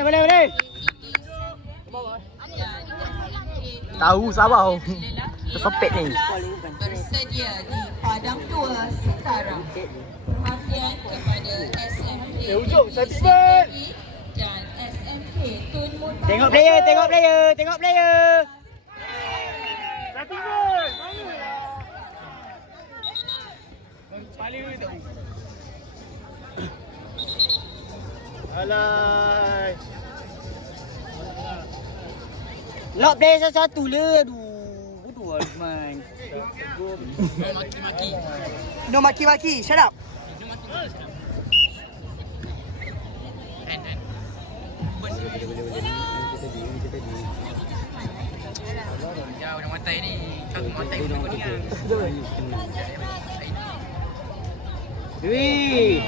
Boleh. Tahu Sabah. Tersepit ni. Bersedia di padang tua sekarang. Perhatian kepada SMK dan SMK Tun Muta. Tengok player. Alai. Lock player satu le. Aduh, bodoh Azman. Maki-maki. No maki-maki. Shut up. Jauh dah matai ni. Kau matai pun kau dengar. Wih.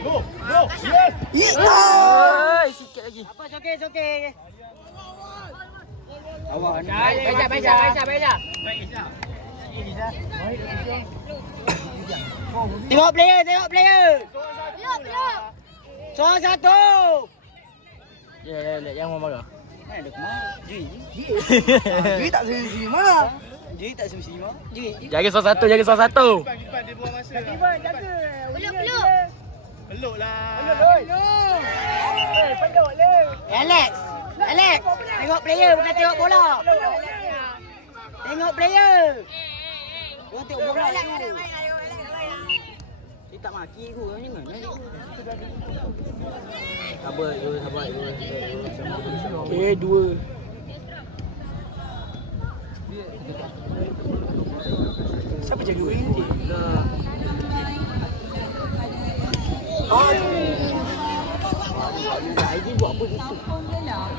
Go. Yes. Oi, sikit lagi. Apa okey. Awak ni. Baca. Tengok player. Peluk. Seorang satu. Ya, jangan marah. Mana ada kemana? Jui tak semestinya. Jui tak semestinya. Jaga seorang satu. Kipan dia buang masa. Jaga. Peluk. Peluk lah. Peluk le. Alex. Tengok player bukan tengok bola. Tengok player. Bukan tengok bola. Dia tak maki aku ni mana? Sabar. Dua. Siapa jaga orang ni? Kampung Gelap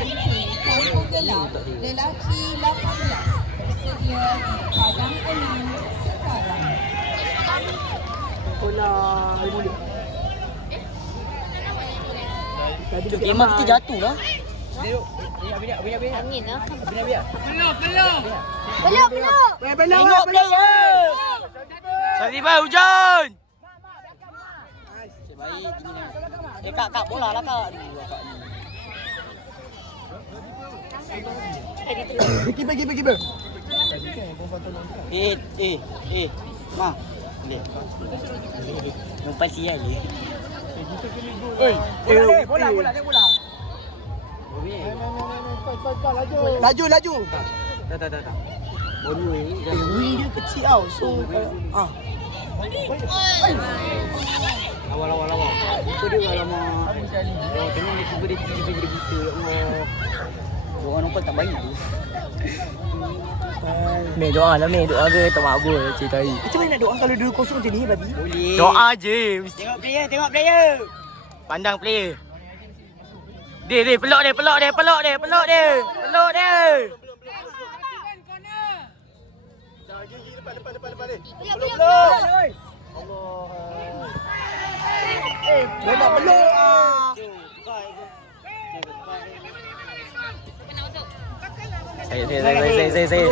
SMK Kampung Gelap lelaki 18 bersedia di padang enam sekarang. Cuk, kemak kita jatuh lah. Angin lah. Peluk. Tengok player. Sadiba hujan. Baik ini. Kak bola lah kak. Keeper. Ma. Boleh. Umpan sial dia. Bola. Laju. Tak. Bodoh ni. Wing dia kecil tau. So Awal. Itu dia alamak. Tengok dia cuba dia tiba-tiba buta. Orang nampak tak baik tu. Meh doa ke tak makbul ceritai. Macam mana nak doa kalau 2-0 macam ni babi? Boleh. Doa je. Tengok player. Pandang player. Dia peluk dia. Depan dia. Peluk. Dia tak peluk. Saya.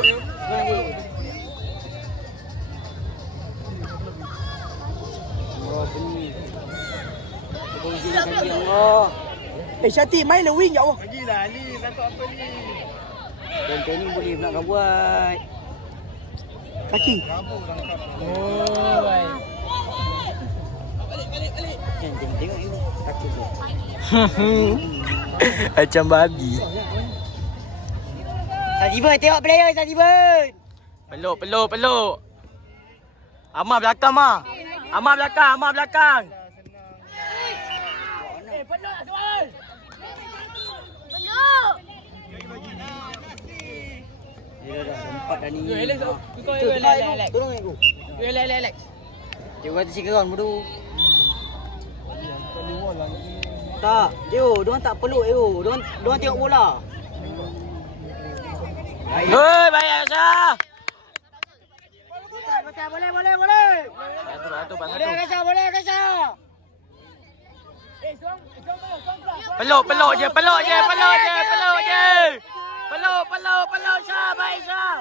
Syati main lah wing ya Allah. Bagilah Ali, takut apa ni? Dan ni boleh pula kau buat. Kaki. Oh, baik. Tengok ni. Kaki tu. Macam babi. Sadiban, tengok player Sadiban. Peluk. Amar belakang, Ma. Amar belakang. Peluk Azwal. Dia dah sempat dah ni. Alex, tolong aku. Alex. Dia kata sekarang bodoh. Tak, diorang tak peluk diorang tengok bola. Hei, baik Aisyah. Boleh. Bantu. Boleh Aisyah. Peluk je. Peluk Syah, baik Syah.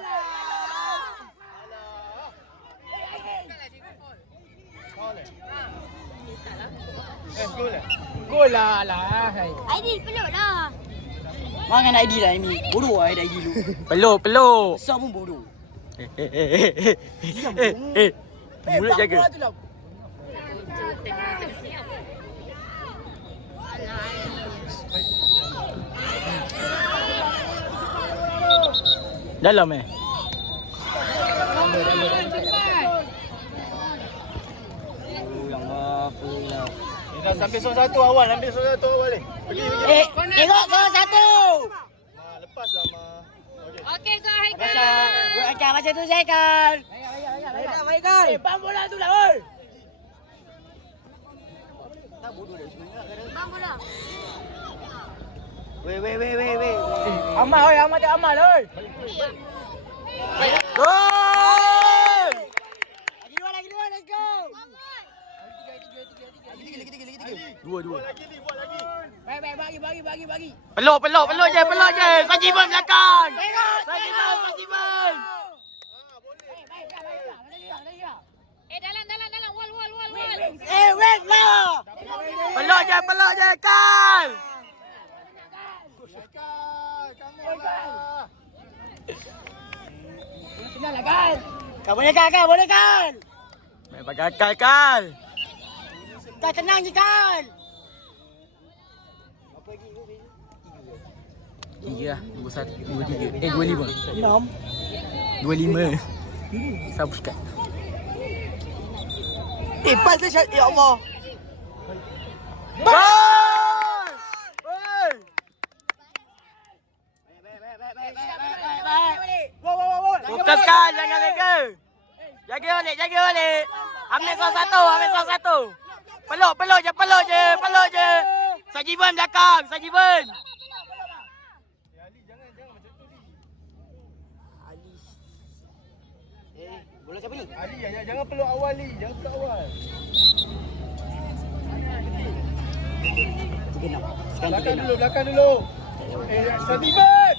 Gol lah. Gol lah lah. Aidil peluk lah. Mana ID lah ini? Bodoh lah ID lu. Peluk. Besar pun bodoh. Mulut jaga. Dalam Dah sampai satu awal. Ambil satu awal ni. Pergi. Tengok kau satu. Lepas lah, Ma. Okey, go Haikal. Buat angkat macam tu, Haikal. Haikal. Bang bola tu lah, oi. Tak bodoh dah sebenarnya kadang. Bang bola. Weh. Amal oi, amal tak amal oi. Gol! Lagi dua, let's go. Dua. Buat lagi. Bagi. Peluk je. Sajiban belakang. Sajiban. Dalam. Wall. Wait lah. Peluk je, Kal. Kau boleh kan? Main pakai akal, Kal. Kal tenang je, Kal. Tiga lah. 21, 23. 25. 6. 25. Sabar sikit. Pas lah shot. Ya Allah. Gol! Fokus Kal, jangan lega. Jaga balik. Ambil salah satu. Peluk je. Sajiban belakang, Sajiban. Bola siapa ni? Ali, jangan peluk awal ni. Jangan peluk awal. Belakang dulu. Sadiban.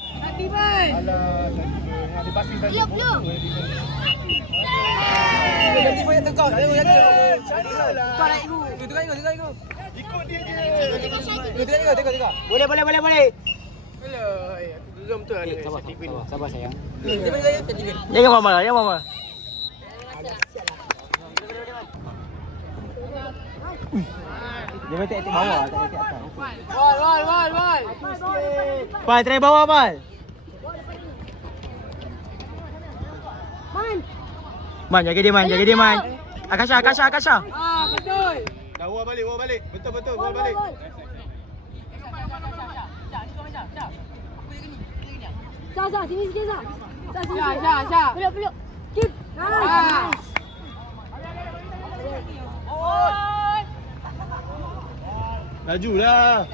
Alah, Sadiban. Ada pasir tadi. Peluk. Nanti banyak tegak. Kau nak ikut. Tengok. Ikut dia je. Tengok. Boleh. Alah, aku geram tu ada Sadiban. Sabar sayang. Sadiban saya Sadiban. Jangan mama. Dia betul bawah, tak betul atas. Wal. Pal, try bawah, Pal. Man, jaga dia, Man. Akasha. Betul. Dah bawa balik. Betul, bawa balik. Sah, sini sikit Sah. Syah. Peluk. Keep. Lajulah.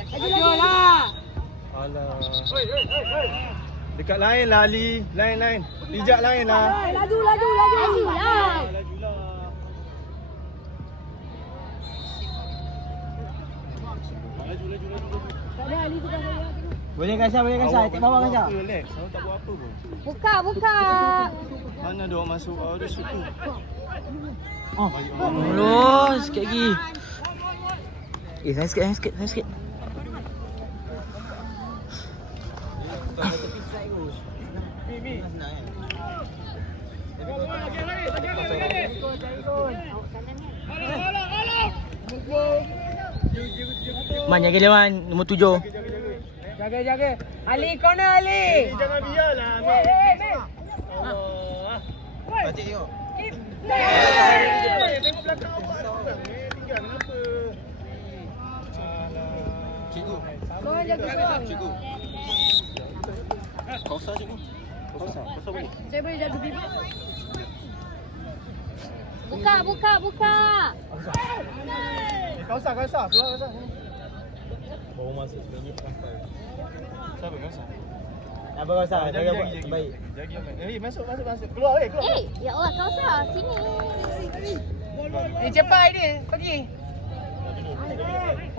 Alah. Dekat lain lah Ali. Lain. Pijak lain lah. Laju lah. Tak ada Ali tu dah saya. Boleh Kasha. Tik bawah Kasha. Relax. Awak tak buat apa pun. Buka. Mana dia orang masuk? Dia suka. Allah, sikit lagi. Saya sikit. Man, jaga dia, Man. Nombor 7. Jaga. Ali, corner Ali. Jangan biarlah. Allah. Batik tengok. Tengok belakang awak. Tinggal kenapa? Cikgu. Kau jaga seorang. Cikgu. Kausa cikgu. Kausa boleh. Saya boleh jaga bibir. Buka. Kausa. Keluar Kausa. Baru masuk sebenarnya sampai. Siapa Kausa? Apa Kausa? Jaga baik. Jaga. Masuk. Keluar. Ya Allah, kau Sah. Sini. Cepat ini. Pergi.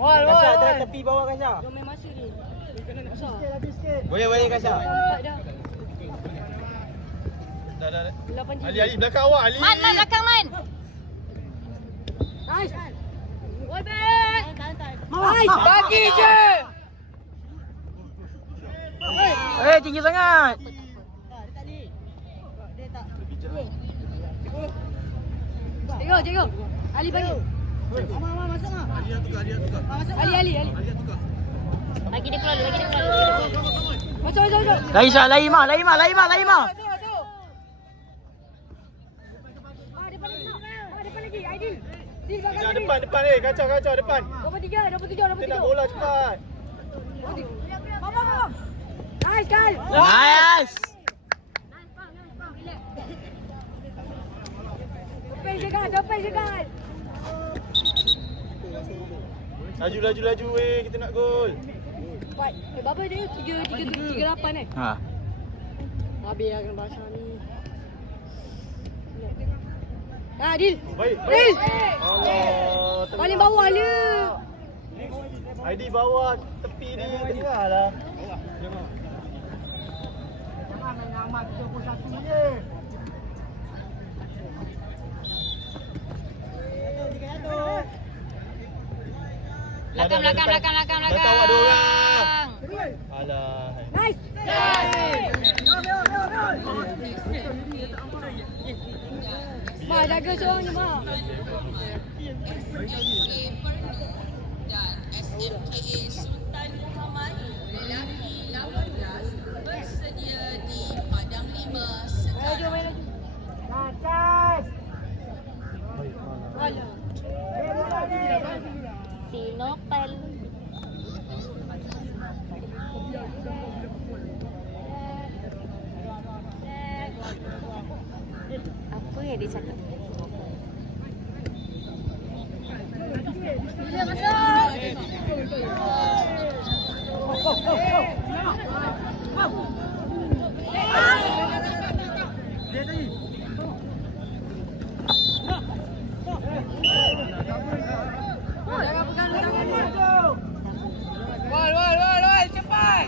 Wal. Kasha, tepi bawah Kasha. Jom main masuk ni. Boleh Kasha. Dah. Ali belakang awak Ali. Man belakang Man. Nice. Bagi je. Tinggi sangat. Cikgu. Ali bagi. Masuk. Ali. Bagi dia keluar. Masuk. Lari Syah, lari Mak. Depan lagi. Aidil. Depan ni. Kacau depan. 23. Kita nak bola cepat. Nice, Kal. Nice. Depan je, Kal. Laju weh. Kita nak gol. Berapa dia? 3-8 Ha. Habis lah kena bahasa ni. Adil. Baik. Dil. Allah. Paling bawah dia. ID bawah tepi dia tengah lah. Belakang. Dah tahu ada orang. Alah. Nice. Mak, jaga seorang je, Mak. SMK Perni dan SMKA Sultan Muhammad lelaki 18 bersedia di Padang 5 sekarang. Alah. Sinopel. Apa yang dia cakap? Bila masuk? Jangan pegang tangan dia. Woi, cepat.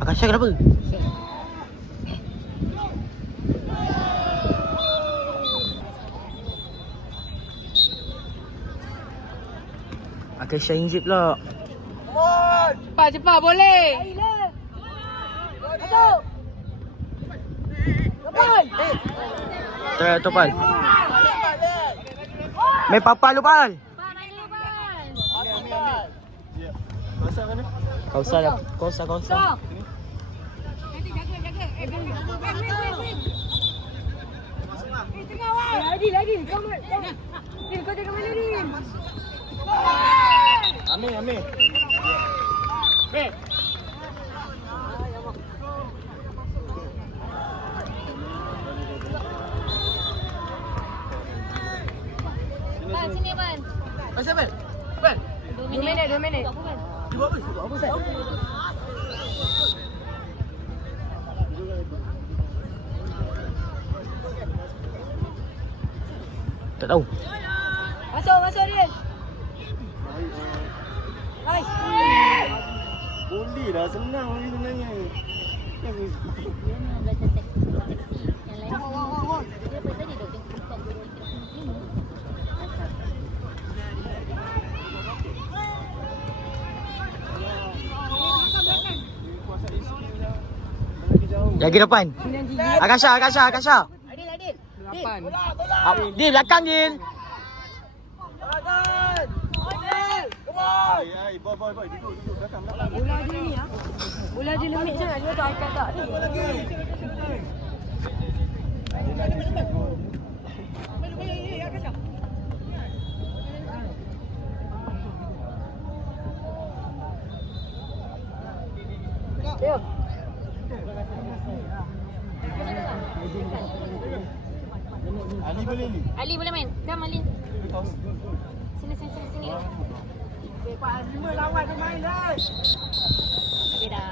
Akasha kenapa? Akasha injured pula. Cepat boleh. Masuk. Depan. Try Topal. Main papal lu Pal. Masa mana? Kausar. Jaga. Tengah wah. Adil. Kau jaga mana ni? Amir. Ban, sini Ban. Masa apa? 2 minit. Tak tahu. Masuk dia. Nice. Boleh dah, senang ni sebenarnya. Dia memang belajar taksi. Yang lain. Dia apa tadi dok? Dia buka guru ini. Lagi depan. Akasha. Adil. Dil belakang Dil. Boy. Duduk belakang. Bola dia ni ah. Bola dia lemit sangat. Dia tak akan tak ni. Yo. Ali boleh main. Come Ali. Sini. Pak 5 lawan dia main dah. Okey dah.